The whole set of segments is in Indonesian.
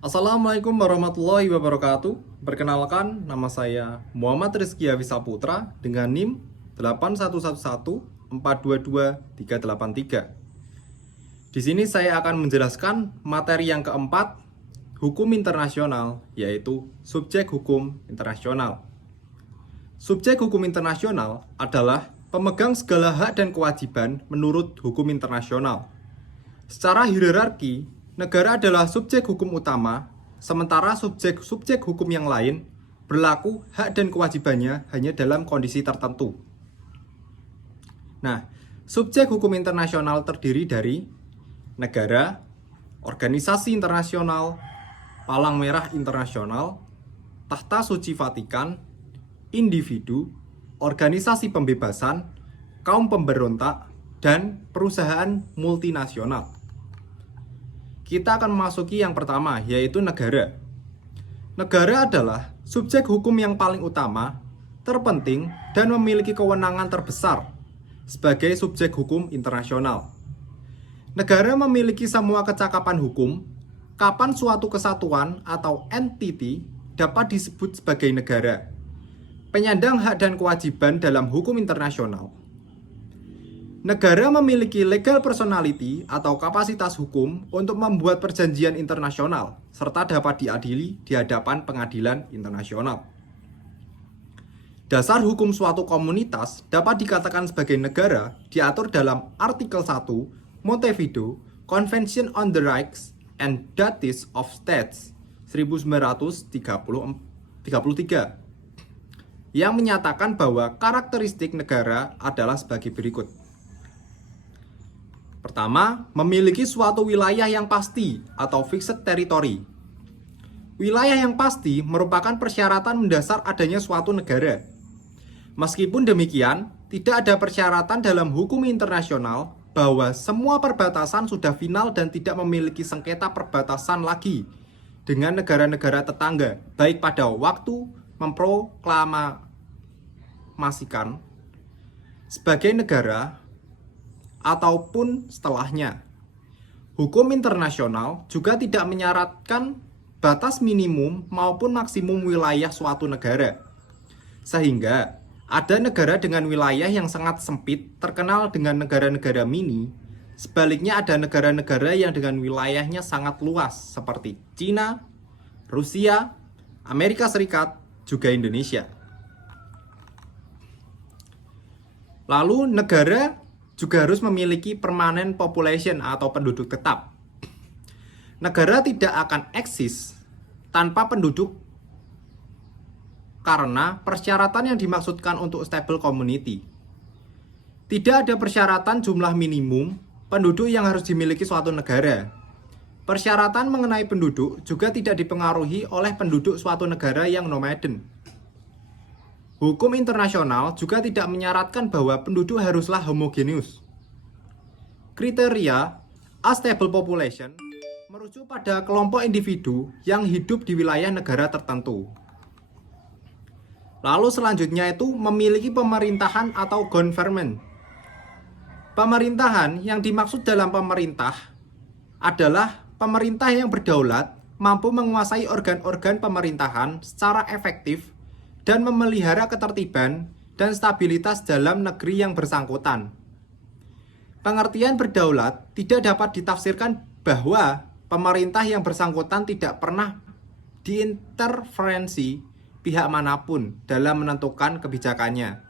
Assalamualaikum warahmatullahi wabarakatuh. Perkenalkan, nama saya Muhammad Rizky Hafisaputra dengan NIM 8111422383. Di sini saya akan menjelaskan materi yang keempat, hukum internasional, yaitu subjek hukum internasional. Subjek hukum internasional adalah pemegang segala hak dan kewajiban menurut hukum internasional. Secara hierarki, negara adalah subjek hukum utama, sementara subjek hukum yang lain berlaku hak dan kewajibannya hanya dalam kondisi tertentu. Nah, subjek hukum internasional terdiri dari negara, organisasi internasional, palang merah internasional, tahta suci Vatikan, individu, organisasi pembebasan, kaum pemberontak, dan perusahaan multinasional. Kita akan memasuki yang pertama, yaitu negara. Negara adalah subjek hukum yang paling utama, terpenting, dan memiliki kewenangan terbesar sebagai subjek hukum internasional. Negara memiliki semua kecakapan hukum, kapan suatu kesatuan atau entiti dapat disebut sebagai negara, penyandang hak dan kewajiban dalam hukum internasional. Negara memiliki legal personality atau kapasitas hukum untuk membuat perjanjian internasional serta dapat diadili di hadapan pengadilan internasional. Dasar hukum suatu komunitas dapat dikatakan sebagai negara diatur dalam Artikel 1 Montevideo Convention on the Rights and Duties of States 1933 yang menyatakan bahwa karakteristik negara adalah sebagai berikut. Pertama, memiliki suatu wilayah yang pasti atau fixed territory. Wilayah yang pasti merupakan persyaratan mendasar adanya suatu negara. Meskipun demikian, tidak ada persyaratan dalam hukum internasional bahwa semua perbatasan sudah final dan tidak memiliki sengketa perbatasan lagi dengan negara-negara tetangga, baik pada waktu memproklamasikan sebagai negara ataupun setelahnya. Hukum internasional juga tidak menyaratkan batas minimum maupun maksimum wilayah suatu negara. Sehingga ada negara dengan wilayah yang sangat sempit terkenal dengan negara-negara mini. Sebaliknya ada negara-negara yang dengan wilayahnya sangat luas seperti Cina, Rusia, Amerika Serikat, juga Indonesia. Lalu negara juga harus memiliki permanent population atau penduduk tetap. Negara tidak akan eksis tanpa penduduk karena persyaratan yang dimaksudkan untuk stable community. Tidak ada persyaratan jumlah minimum penduduk yang harus dimiliki suatu negara. Persyaratan mengenai penduduk juga tidak dipengaruhi oleh penduduk suatu negara yang nomaden. Hukum internasional juga tidak menyaratkan bahwa penduduk haruslah homogeneus. Kriteria a stable population merujuk pada kelompok individu yang hidup di wilayah negara tertentu. Lalu selanjutnya itu memiliki pemerintahan atau government. Pemerintahan yang dimaksud dalam pemerintah adalah pemerintah yang berdaulat, mampu menguasai organ-organ pemerintahan secara efektif dan memelihara ketertiban dan stabilitas dalam negeri yang bersangkutan. Pengertian berdaulat tidak dapat ditafsirkan bahwa pemerintah yang bersangkutan tidak pernah diinterferensi pihak manapun dalam menentukan kebijakannya.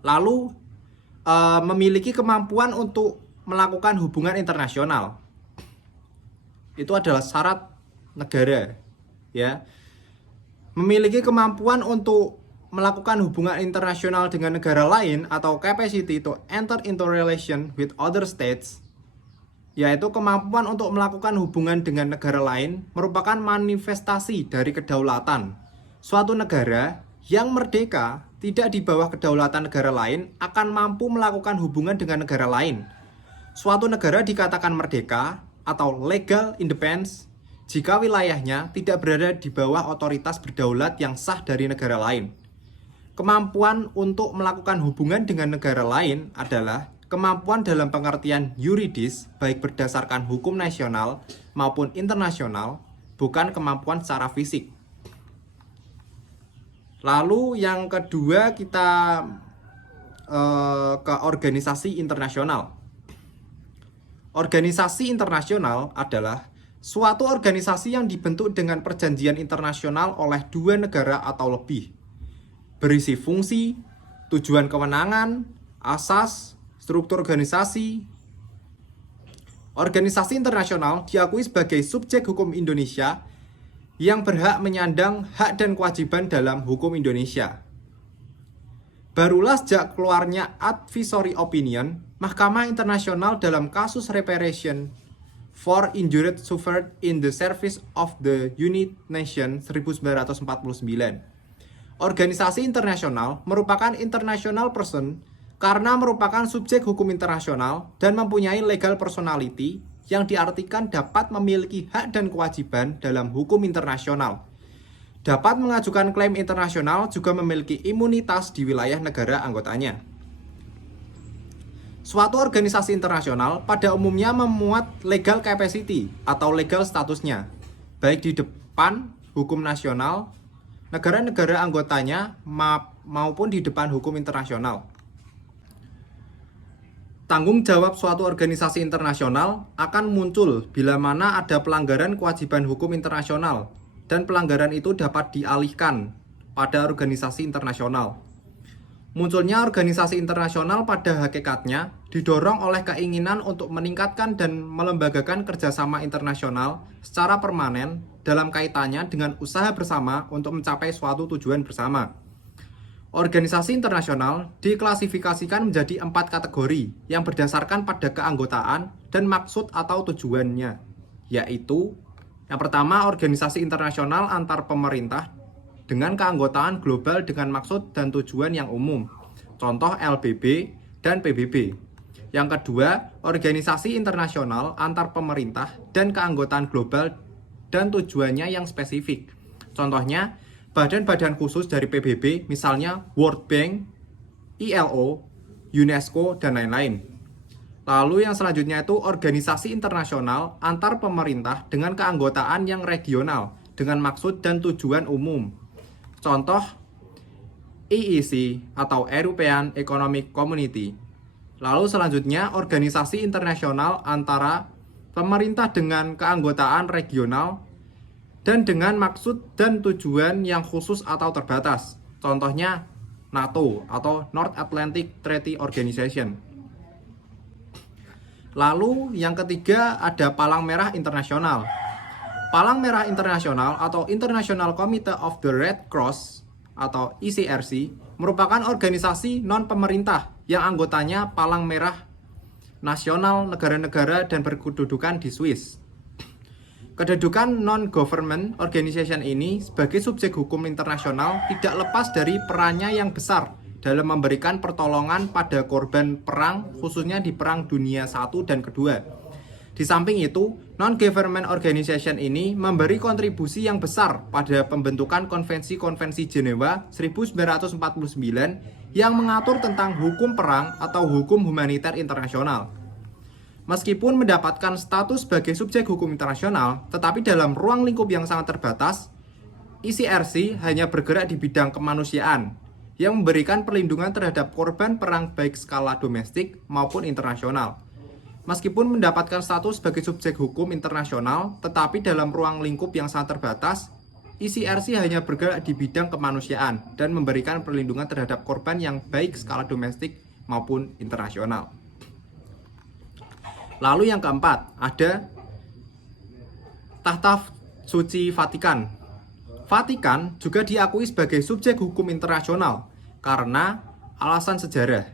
Lalu memiliki kemampuan untuk melakukan hubungan internasional. Itu adalah syarat negara, ya. Memiliki kemampuan untuk melakukan hubungan internasional dengan negara lain atau capacity to enter into relation with other states, yaitu kemampuan untuk melakukan hubungan dengan negara lain merupakan manifestasi dari kedaulatan. Suatu negara yang merdeka tidak di bawah kedaulatan negara lain akan mampu melakukan hubungan dengan negara lain. Suatu negara dikatakan merdeka atau legal independence jika wilayahnya tidak berada di bawah otoritas berdaulat yang sah dari negara lain. Kemampuan untuk melakukan hubungan dengan negara lain adalah kemampuan dalam pengertian yuridis, baik berdasarkan hukum nasional maupun internasional, bukan kemampuan secara fisik. Lalu yang kedua kita ke organisasi internasional. Organisasi internasional adalah suatu organisasi yang dibentuk dengan perjanjian internasional oleh dua negara atau lebih, berisi fungsi, tujuan kewenangan, asas, struktur organisasi. Organisasi internasional diakui sebagai subjek hukum Indonesia yang berhak menyandang hak dan kewajiban dalam hukum Indonesia. Barulah sejak keluarnya advisory opinion, Mahkamah Internasional dalam kasus reparation for injuries suffered in the service of the United Nations 1949. Organisasi internasional merupakan international person karena merupakan subjek hukum internasional dan mempunyai legal personality yang diartikan dapat memiliki hak dan kewajiban dalam hukum internasional. Dapat mengajukan klaim internasional, juga memiliki imunitas di wilayah negara anggotanya. Suatu organisasi internasional pada umumnya memuat legal capacity atau legal statusnya, baik di depan hukum nasional, negara-negara anggotanya, maupun di depan hukum internasional. Tanggung jawab suatu organisasi internasional akan muncul bila mana ada pelanggaran kewajiban hukum internasional, dan pelanggaran itu dapat dialihkan pada organisasi internasional. Munculnya organisasi internasional pada hakikatnya didorong oleh keinginan untuk meningkatkan dan melembagakan kerjasama internasional secara permanen dalam kaitannya dengan usaha bersama untuk mencapai suatu tujuan bersama. Organisasi internasional diklasifikasikan menjadi 4 kategori yang berdasarkan pada keanggotaan dan maksud atau tujuannya, yaitu yang pertama, organisasi internasional antar pemerintah dengan keanggotaan global dengan maksud dan tujuan yang umum, contoh LBB dan PBB. Yang kedua, organisasi internasional antar pemerintah dan keanggotaan global dan tujuannya yang spesifik, contohnya badan-badan khusus dari PBB, misalnya World Bank, ILO, UNESCO, dan lain-lain. Lalu yang selanjutnya itu organisasi internasional antar pemerintah dengan keanggotaan yang regional dengan maksud dan tujuan umum. Contoh EEC atau European Economic Community. Lalu selanjutnya organisasi internasional antara pemerintah dengan keanggotaan regional dan dengan maksud dan tujuan yang khusus atau terbatas. Contohnya NATO atau North Atlantic Treaty Organization. Lalu yang ketiga ada Palang Merah Internasional. Palang Merah Internasional atau International Committee of the Red Cross atau ICRC merupakan organisasi non-pemerintah yang anggotanya Palang Merah Nasional negara-negara dan berkedudukan di Swiss. Kedudukan non-government organization ini sebagai subjek hukum internasional tidak lepas dari perannya yang besar dalam memberikan pertolongan pada korban perang, khususnya di Perang Dunia I dan II. Di samping itu, non-government organization ini memberi kontribusi yang besar pada pembentukan Konvensi-Konvensi Jenewa 1949 yang mengatur tentang hukum perang atau hukum humaniter internasional. Meskipun mendapatkan status sebagai subjek hukum internasional, tetapi dalam ruang lingkup yang sangat terbatas, ICRC hanya bergerak di bidang kemanusiaan, yang memberikan perlindungan terhadap korban perang baik skala domestik maupun internasional. Meskipun mendapatkan status sebagai subjek hukum internasional, tetapi dalam ruang lingkup yang sangat terbatas, ICRC hanya bergerak di bidang kemanusiaan dan memberikan perlindungan terhadap korban yang baik skala domestik maupun internasional. Lalu yang keempat, ada Tahta Suci Vatikan. Vatikan juga diakui sebagai subjek hukum internasional karena alasan sejarah.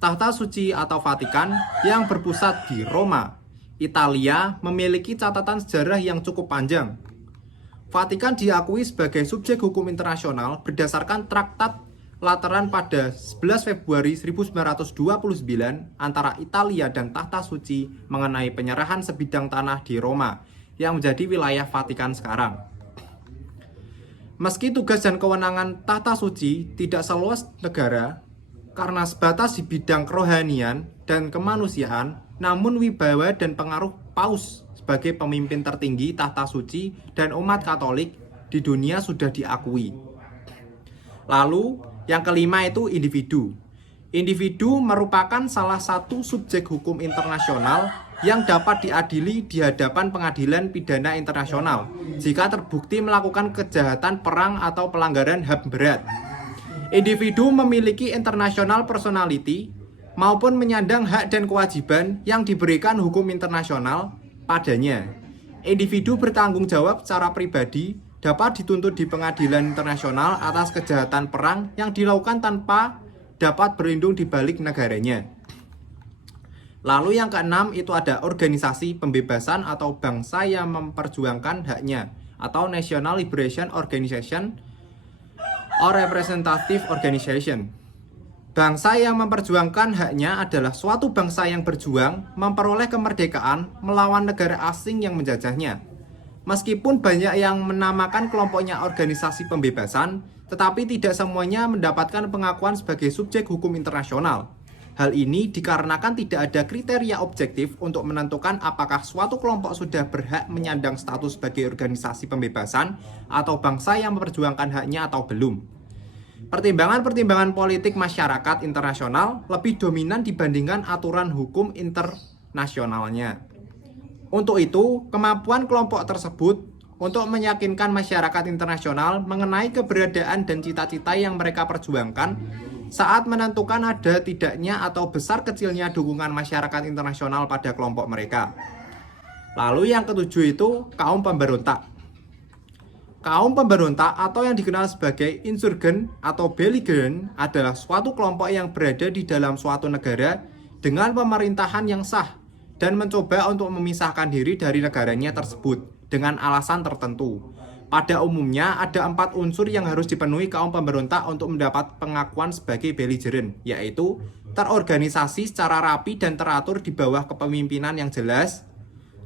Tahta Suci atau Vatikan yang berpusat di Roma, Italia, memiliki catatan sejarah yang cukup panjang. Vatikan diakui sebagai subjek hukum internasional berdasarkan Traktat Lateran pada 11 Februari 1929 antara Italia dan Tahta Suci mengenai penyerahan sebidang tanah di Roma yang menjadi wilayah Vatikan sekarang. Meski tugas dan kewenangan Tahta Suci tidak seluas negara, karena sebatas di bidang kerohanian, dan kemanusiaan, namun wibawa dan pengaruh Paus sebagai pemimpin tertinggi tahta suci dan umat Katolik di dunia sudah diakui. Lalu, yang kelima itu individu. Individu merupakan salah satu subjek hukum internasional yang dapat diadili di hadapan pengadilan pidana internasional jika terbukti melakukan kejahatan perang atau pelanggaran HAM berat. Individu memiliki international personality maupun menyandang hak dan kewajiban yang diberikan hukum internasional padanya. Individu bertanggung jawab secara pribadi dapat dituntut di pengadilan internasional atas kejahatan perang yang dilakukan tanpa dapat berlindung di balik negaranya. Lalu yang keenam itu ada organisasi pembebasan atau bangsa yang memperjuangkan haknya atau National Liberation Organization or Representative Organization. Bangsa yang memperjuangkan haknya adalah suatu bangsa yang berjuang memperoleh kemerdekaan melawan negara asing yang menjajahnya. Meskipun banyak yang menamakan kelompoknya organisasi pembebasan, tetapi tidak semuanya mendapatkan pengakuan sebagai subjek hukum internasional. Hal ini dikarenakan tidak ada kriteria objektif untuk menentukan apakah suatu kelompok sudah berhak menyandang status sebagai organisasi pembebasan atau bangsa yang memperjuangkan haknya atau belum. Pertimbangan-pertimbangan politik masyarakat internasional lebih dominan dibandingkan aturan hukum internasionalnya. Untuk itu, kemampuan kelompok tersebut untuk meyakinkan masyarakat internasional mengenai keberadaan dan cita-cita yang mereka perjuangkan saat menentukan ada tidaknya atau besar kecilnya dukungan masyarakat internasional pada kelompok mereka. Lalu yang ketujuh itu kaum pemberontak. Kaum pemberontak atau yang dikenal sebagai insurgen atau belligerent adalah suatu kelompok yang berada di dalam suatu negara dengan pemerintahan yang sah dan mencoba untuk memisahkan diri dari negaranya tersebut dengan alasan tertentu. Pada umumnya ada 4 unsur yang harus dipenuhi kaum pemberontak untuk mendapat pengakuan sebagai belligerent, yaitu terorganisasi secara rapi dan teratur di bawah kepemimpinan yang jelas,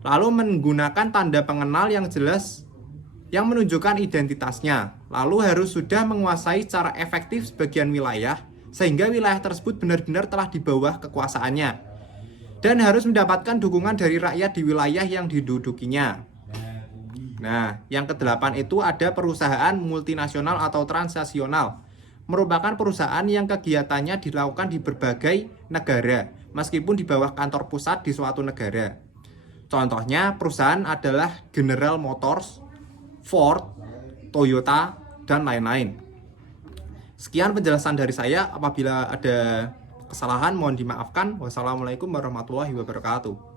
lalu menggunakan tanda pengenal yang jelas yang menunjukkan identitasnya, lalu harus sudah menguasai secara efektif sebagian wilayah sehingga wilayah tersebut benar-benar telah di bawah kekuasaannya, dan harus mendapatkan dukungan dari rakyat di wilayah yang didudukinya. Nah, yang ke-8 itu ada perusahaan multinasional atau transnasional. Merupakan perusahaan yang kegiatannya dilakukan di berbagai negara, meskipun di bawah kantor pusat di suatu negara. Contohnya, perusahaan adalah General Motors, Ford, Toyota, dan lain-lain. Sekian penjelasan dari saya. Apabila ada kesalahan, mohon dimaafkan. Wassalamualaikum warahmatullahi wabarakatuh.